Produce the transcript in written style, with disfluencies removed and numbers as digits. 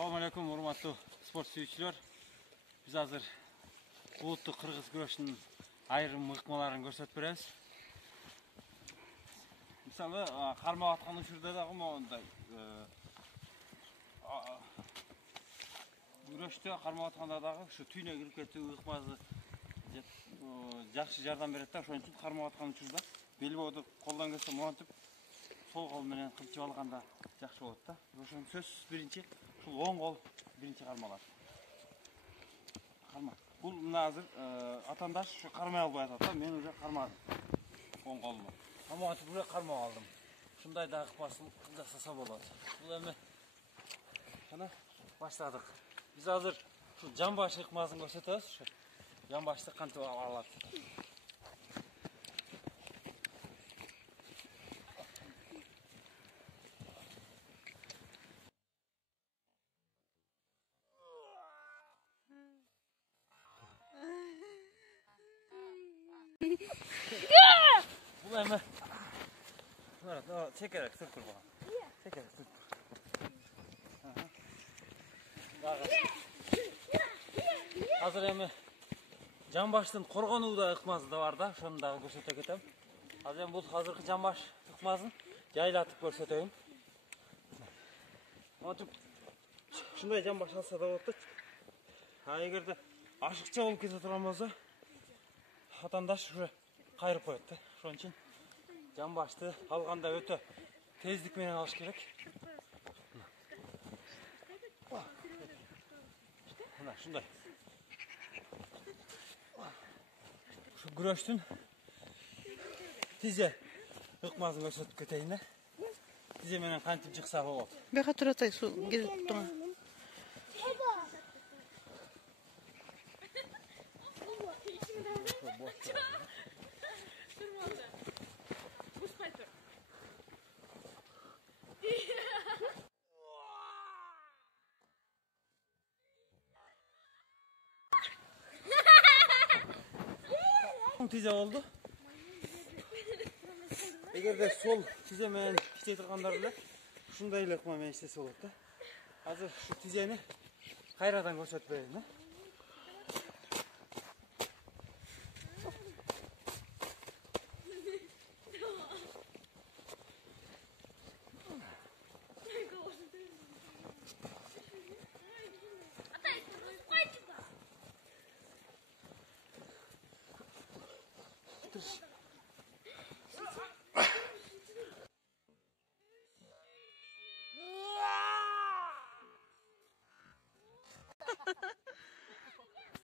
Assalamualaikum, урматтуу спорт сүйүүчүлөр. Биз азыр улуттук кыргыз күрөшүнүн айрым ыкмаларын көрсөтүп беребиз. Мисалы, кармап аткан учурда дагы моундай күрөштө кармап атканда дагы ушу түйнө кирип кетүү ыкмасы жакшы жардам берет да. Ошон үчүн кармап аткан учурда белбооду колдон келсе монтип сол кол менен кылчып алганда жакшы болот да. Ошон сөзсүз биринчи ушул оң кол биринчи кармалат. Карма. Бул мына азыр атандаш ушу кармай албай атат да. Мен уже кармадым. Оң колуму. Монтип уже кармап алдым. Ушундай да ыкмасын жасаса болот. Бул эми кана баштадык. Биз азыр ушу жамбаш ыкмасын көрсөтөбүз. Ушу жамбашты кантип алат. Бул эми чекерек сүртүр буга. Чекерек сүртүр. Азыр эми жамбаштын коргонууда ыкмасы да бар да, ошону дагы көрсөтө кетем. Азыр эми бул азыркы жамбаш ыкмасын жайлатып көрсөтөйүн. Монтип ушундай жамбаш алса да болот да. Эгерде ашыкча болуп кете турган болсо, атандаш уже кайрып коет да. Ошон үчүн жамбашты алганда өтө тездик менен алыш керек. Мына ушундай. Ушу күрөштүн тизе ыкмасын көрсөтүп кетейин да. Тизе менен кантип жыкса болот. Бияка тура атай, суу келип турган. Tize oldu. Эгерде сол тизе менен иштей тургандар эле ушундай эле ыкма менен иштесе болот да. Азыр ушу тизени кайрадан көрсөтүп берейин да.